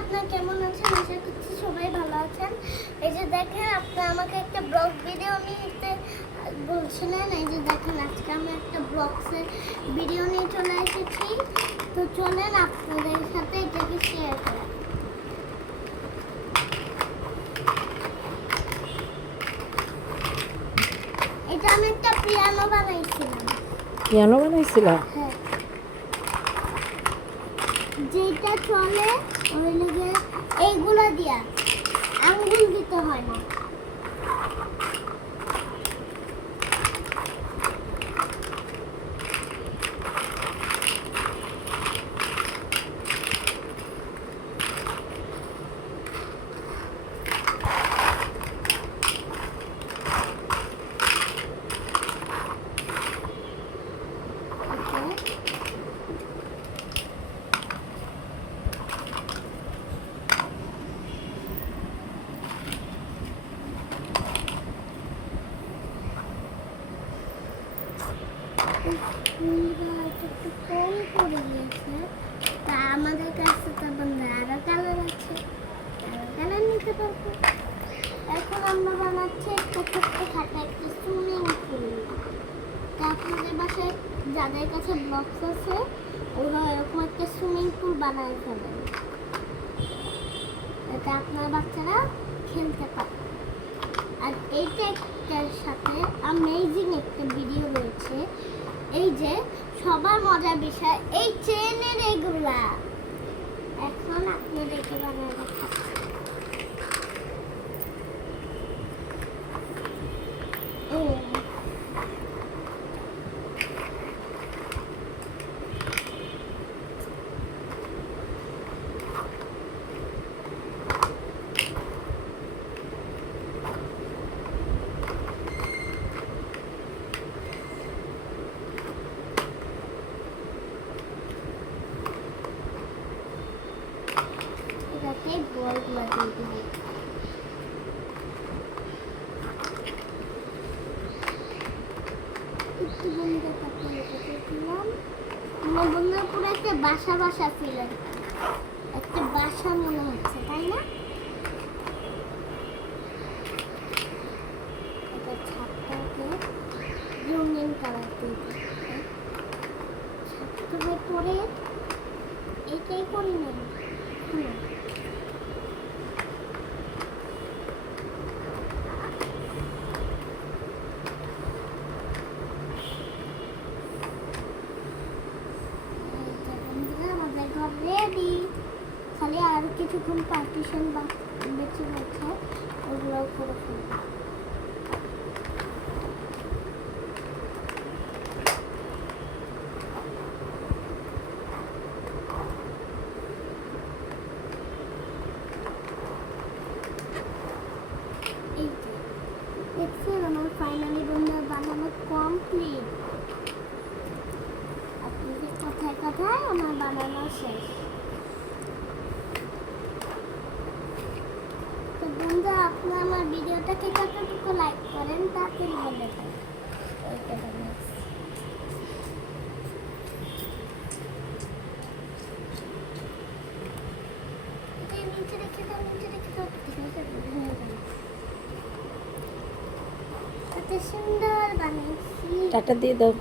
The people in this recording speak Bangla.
আপনারা কেমন আছেন? আশা করছি সবাই ভালো আছেন। এই যে দেখেন, আপনারা আমাকে একটা ব্লগ ভিডিও নিতে বলছিলেন। এই যে দেখেন, আজকে আমি একটা ব্লগসের ভিডিও নিয়ে চলে এসেছি। তো চলেন আপনাদের সাথে এটাকে শেয়ার করা। এটা আমি একটা পিয়ানো বানাইছিলাম। পিয়ানো বানাইছিলা? হ্যাঁ, যেটা চলে ওই লেগে এইগুলো দিয়া আঙ্গুল দিতে হয় না। একটু কম করে দিয়েছে, তা আমাদের কাছে তো বন্ধু আরো কালার আছে, আরো কালার নিতে পারবো। এখন আমরা বানাচ্ছি একটা ছোট্ট খাটা একটা সুইমিং পুল। তা আপনাদের বাসায় যাদের কাছে বক্স আছে ওরা এরকম একটা সুইমিং পুল বানায় ফেলেন, যাতে আপনার বাচ্চারা খেলতে পারে। আর এইটা একটার সাথে অ্যামেজিং একটা ভিডিও রয়েছে। এই যে সবার মজার বিষয় এই চেনের এগুলা, এখন আপনাদেরকে বানিয়ে দেখাচ্ছি। এটাকে বলগুলা দিয়ে দিই। একটু বন্ধু তাকে দিলাম। আমার বন্ধুরা পুরো একটা বাসা বাসা ফিল, একটা বাসা মনে হচ্ছে, তাই না? এটা ছাদটাকে রঙিন কালার দিয়ে দিই। ছাদটাকে পরে এটাই করি না। রেডি, খালি আর কিছুক্ষণ পার্টিশন বেঁচে রয়েছে, ওগুলো করে ফেলবো। এই যে দেখছেন, আমার ফাইনালি বন্ধু বানানো কমপ্লিট। আপনাদের কথায় কথায় আমার বানানো শেষ। তো বন্ধু, আপনার আমার ভিডিওটাকে কতটুকু লাইক করেন তাড়াতাড়ি বলে দেন। নিচে রেখে দাও, নিচে রেখে দাও, কত সুন্দর বানিয়েছি। টাটা দিয়ে দাও।